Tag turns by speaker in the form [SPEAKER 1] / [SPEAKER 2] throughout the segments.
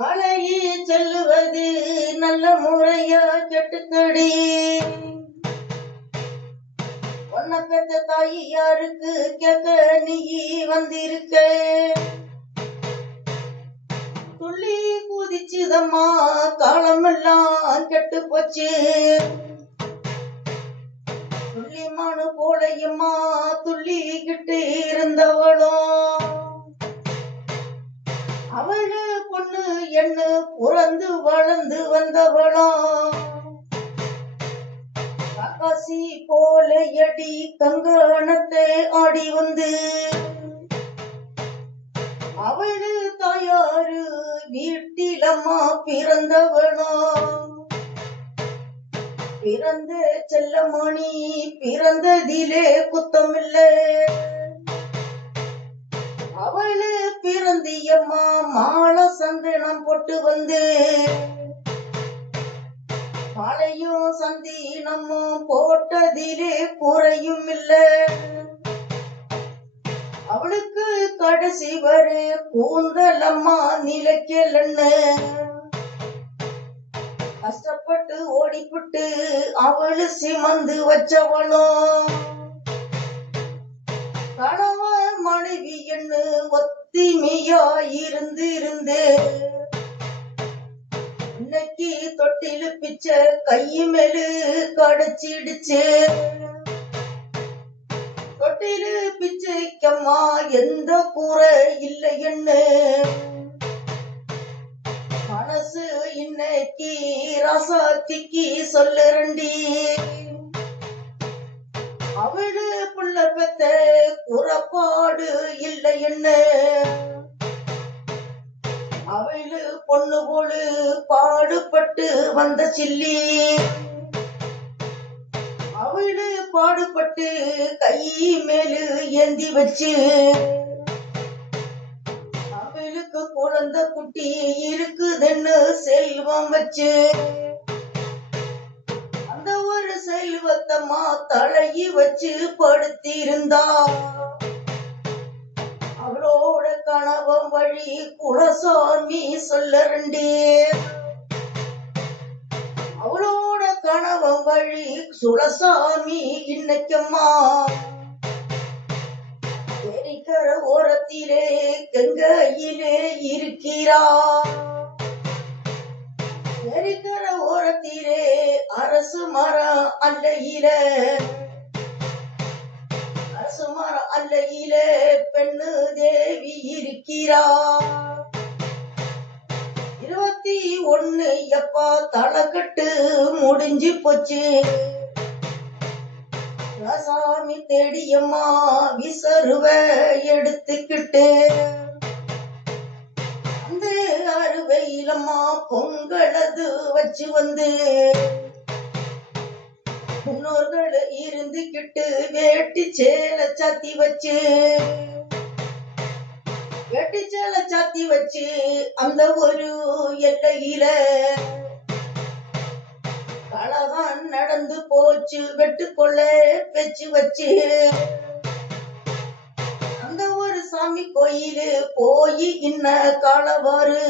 [SPEAKER 1] மலையே செல்லுவது நல்ல முறையா கெட்டுக்கடி. உன்னை பெத்த தாயி யாருக்கு கேட்க நீ வந்திருக்க? துள்ளி குதிச்சுதம்மா காலமெல்லாம் கெட்டு போச்சு துள்ளி மனு போலையுமா துள்ளிக்கிட்டு இருந்தவளும். என்ன வளர்ந்து வந்தவளோ. காசி போல எடி கங்கணத்தை ஆடி வந்து. அவளு தாயாரு வீட்டிலம்மா பிறந்தவளோ. பிறந்த செல்லமணி பிறந்ததிலே குத்தமில்லை. அவளு பிறந்தியம்மா மாலை சந்தனம் போட்டு வந்து. மாலையும் சந்தீனமும் போட்டதிலே குறையும் இல்ல. அவளுக்கு கடைசி வரு கூந்தலம்மா நிலைக்கலன்னு கஷ்டப்பட்டு ஓடிப்புட்டு அவளு சிமந்து வச்சவளும். தீமையோ இருந்து இருந்து இன்னைக்கு தொட்டிலு பிச்சை கை மேலு கடைச்சிடுச்சு தொட்டிலு பிச்சைக்கம்மா எந்த கூரை இல்லை மனசு இன்னைக்கு ராசாத்திக்கு சொல்லுறண்டி அவளு புள்ள பெத்த குறப்பாடு இல்லை என்ன? அவளு பொண்ணு போடு பாடுபட்டு வந்த சில்லி. அவளு பாடுபட்டு கை மேலு ஏந்தி வச்சு. அவளுக்கு குழந்தை குட்டி இருக்குதுன்னு செல்வம் வச்சு. ஒரு செல்வத்தம்மா தலையி வச்சு படுத்திருந்தா. அவளோட கணவன் வழி குலசாமி சொல்லறண்டே அவளோட கணவன் வழி சுலசாமி இன்னைக்கம்மா. எரிக்கிற ஓரத்திலே கங்கையிலே இருக்கிறா. எரிக்கிற ஓரத்திலே அரசு மரம் அல்லையில. அரசு மரம் அல்லையில பெண்ணு தேவி இருக்கிறா. இருபத்தி ஒண்ணு எப்பா தலைக்கட்டு முடிஞ்சு போச்சு. சாமி தேடியம்மா விசருவ எடுத்துக்கிட்டு. அந்த வெயிலம்மா பொங்கலது வச்சு வந்து முன்னோர்கள் இருந்துகிட்டு வேட்டி சேலை சாத்தி வச்சு வேட்டி சேலை சாத்தி வச்சு அந்த ஒரு எல்லையில கலகம் நடந்து போச்சு வெட்டுக்கொள்ள பெச்சு வச்சு. சாமி கோயிலு போய் இன்ன காலவாரு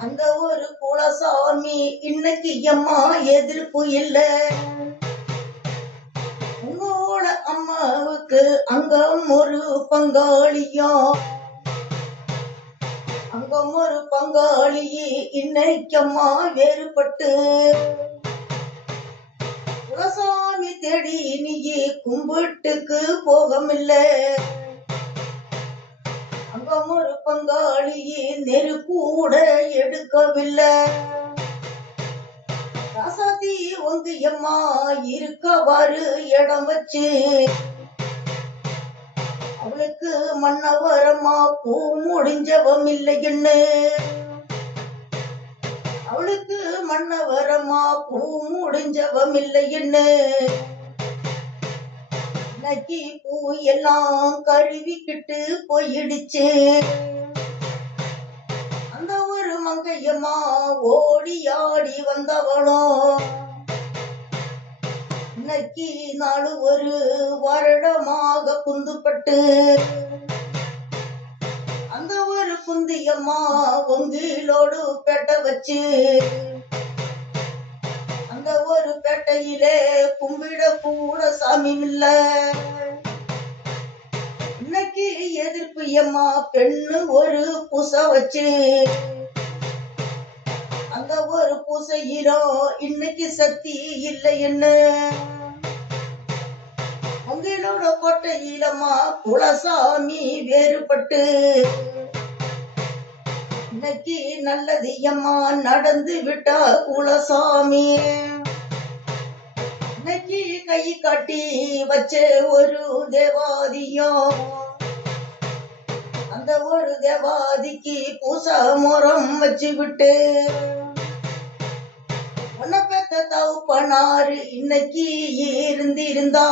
[SPEAKER 1] அந்த ஒரு குலசாமி இன்னைக்கு அம்மா எதிர்ப்பு இல்ல. உங்களோட அம்மாவுக்கு அங்கம் ஒரு பங்காளியும் அங்கம் ஒரு பங்காளி இன்னைக்கம்மா வேறுபட்டு. குலசாமி தேடி நீ கும்பிட்டுக்கு போகமில்ல. அங்கம் ஒரு பங்காளி நெரு கூட எடுக்கவில்லை. ராசாதி உங்க எம்மா இருக்கவாறு இடம் வச்சு. அவளுக்கு மன்னவரமா பூ முடிஞ்சவம் இல்லைன்னு அவளுக்கு மன்னவரமா பூ முடிஞ்சவம் இல்லைன்னு நக்கி பூ எல்லாம் கழுவிக்கிட்டு போயிடுச்சு. அந்த ஒரு மங்கையம்மா ஓடி ஆடி வந்தவளோ. நக்கி நாலு ஒரு வருடமாக குந்துப்பட்டு குந்தியம்மா ஒங்கிலோடு பெட்ட வச்சு. அந்த ஒரு பேட்டையிலே கும்பிட கூட சாமி இல்ல. இன்னைக்கு எதிர்ப்பு எம்மா பெண்ணு ஒரு புச வச்சு. அந்த ஒரு பூசையிலோ இன்னைக்கு சக்தி இல்லை என்ன? உங்களோட கொட்டையிலம்மா குலசாமி வேறுபட்டு. அன்னைக்கு நல்லது எம்மா நடந்து விட்டா குலசாமி? அன்னைக்கு கை காட்டி வச்ச ஒரு தேவாதியம் அந்த ஒரு தேவாதிக்கு பூசா முறம் வச்சு விட்டு. உன்னை பெத்த தவுப்பனாரு இன்னைக்கு இருந்திருந்தா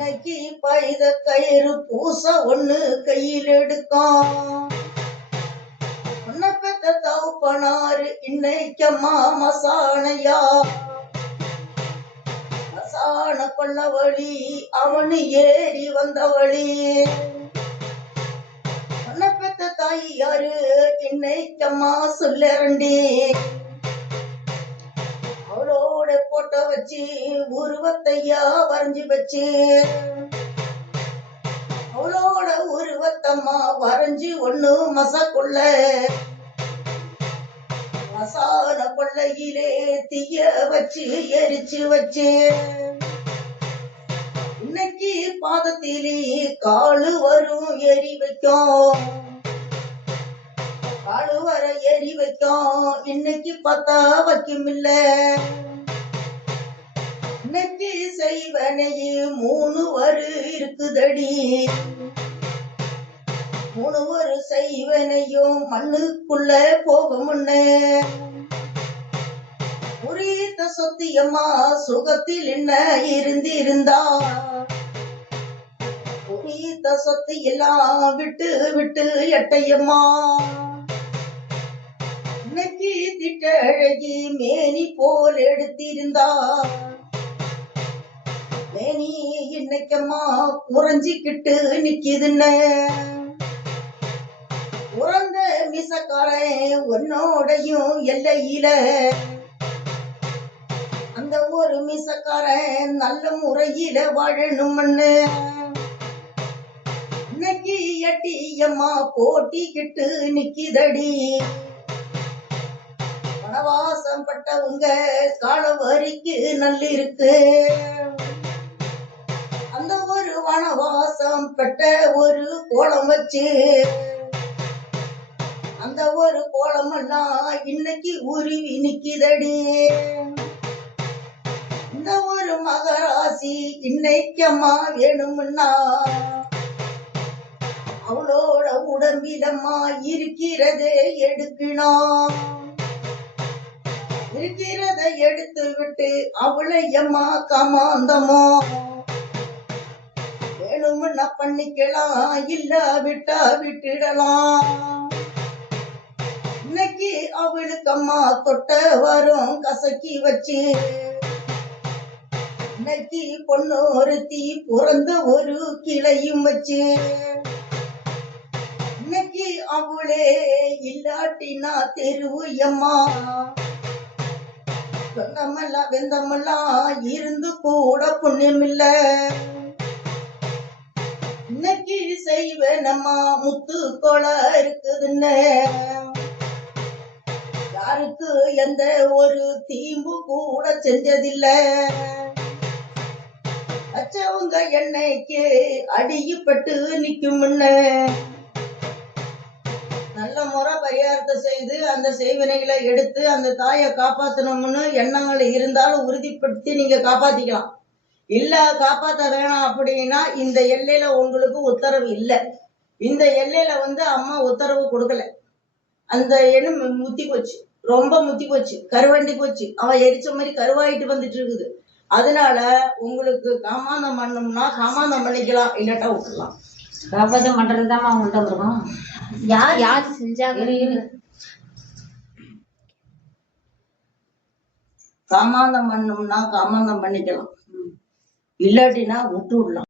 [SPEAKER 1] இன்னைக்கு பைத கயிறு பூச ஒண்ணு கையில் எடுக்கும் உன்னை பெத்த தவுப்பனாரு இன்னைக்கம்மா மசானையா? மசான கொள்ள வழி அவனு ஏறி வந்த வழி. உன்னை பெத்த தாய் யாரு இன்னைக்கு அம்மா சொல்லரண்டே அவளோட போட்டோ வச்சு உருவத்தையா வரைஞ்சு வச்சு அவளோட உருவத்தம்மா வரைஞ்சு ஒண்ணு மசக்குள்ள மசான கொள்ளையிலே தீய வச்சு எரிச்சு வச்சு. இன்னைக்கு பாதத்திலே காலு வரும் எரி வைக்கும். அழுவரை எரி வைக்கும் இன்னைக்கு பார்த்தா வைக்கும் இல்ல. இன்னைக்கு செய்வனையே மூணு வரு இருக்குதடி. மூணு ஒரு செய்வனையும் மண்ணுக்குள்ள போக முன்னே. புரித்த சொத்தியம்மா சுகத்தில் என்ன இருந்திருந்தா? புரித்த சொத்து எல்லாம் விட்டு விட்டு எட்டையம்மா. இன்னைக்கு திட்டழகி மேனி போல் எடுத்திருந்தா மேனி இன்னைக்கம்மா குறைஞ்சிக்கிட்டு நிக்கிதுன்னு. உறந்த மிசக்காரன் உன்னோடையும் எல்லையில. அந்த ஒரு மிசக்காரன் நல்ல முறையில வாழணும்னு. இன்னைக்கு எட்டியம்மா போட்டிக்கிட்டு நிக்கிதடி. வனவாசம் பட்டவங்க காலவரிக்கு நல்லிருக்கு அந்த ஒரு வனவாசம் பட்ட ஒரு கோலம் வச்சு அந்த ஒரு கோலம் எல்லாம் இன்னைக்கு உருவி நிக்கிதடி. இந்த ஒரு மகராசி இன்னைக்கம்மா வேணும்னா அவளோட உடம்பிலம்மா இருக்கிறதே எடுக்கணும். இருக்கிறத எடுத்து விட்டு அவளை எம்மா கமாந்தமோ? வேணும்னா பண்ணிக்கலாம்? இல்ல விட்டா விட்டுடலாம். இன்னைக்கு அவளுக்கு அம்மா தொட்ட வரும் கசக்கி வச்சு. இன்னைக்கு பொண்ணு ஒருத்தி பிறந்த ஒரு கிளையும் வச்சு. இன்னைக்கு அவளே இல்லாட்டினா தெருவு எம்மா? சொந்தமெல்லாம் வெந்தமெல்லாம் இருந்து கூட புண்ணியமில்ல. இன்னைக்கு செய்வேனம்மா முத்து கொலை இருக்குதுன்னு. யாருக்கு எந்த ஒரு தீம்பு கூட செஞ்சதில்ல. வச்சவங்க என்னைக்கு அடியப்பட்டு நிற்கும் முன்ன எத்தனை முறை பரிகாரத்தை செய்து அந்த செய்வினைகளை எடுத்து அந்த தாயை காப்பாத்தணும்னு எண்ணங்கள் இருந்தாலும் உறுதிப்படுத்தி நீங்க காப்பாத்திக்கலாம். இல்ல காப்பாத்த வேணாம் அப்படின்னா இந்த எல்லையில உங்களுக்கு உத்தரவு இல்லை. இந்த எல்லையில வந்து அம்மா உத்தரவு கொடுக்கல. அந்த எண்ணம் முத்தி போச்சு. ரொம்ப முத்தி போச்சு. கருவண்டி போச்சு. அவன் எரிச்ச மாதிரி கருவாயிட்டு வந்துட்டு இருக்குது. அதனால உங்களுக்கு காமாந்தம் பண்ணணும்னா காமாந்தம் பண்ணிக்கலாம் இல்லாட்டா விட்டுலாம்
[SPEAKER 2] காப்பாத்தம் பண்றது தான் உங்கள்கிட்ட வந்திருக்கோம்
[SPEAKER 3] யார் யார் செஞ்சாங்க.
[SPEAKER 1] காமாந்தம் பண்ணணும்னா காமாந்தம் பண்ணிக்கலாம். இல்லாட்டினா விட்டு விடலாம்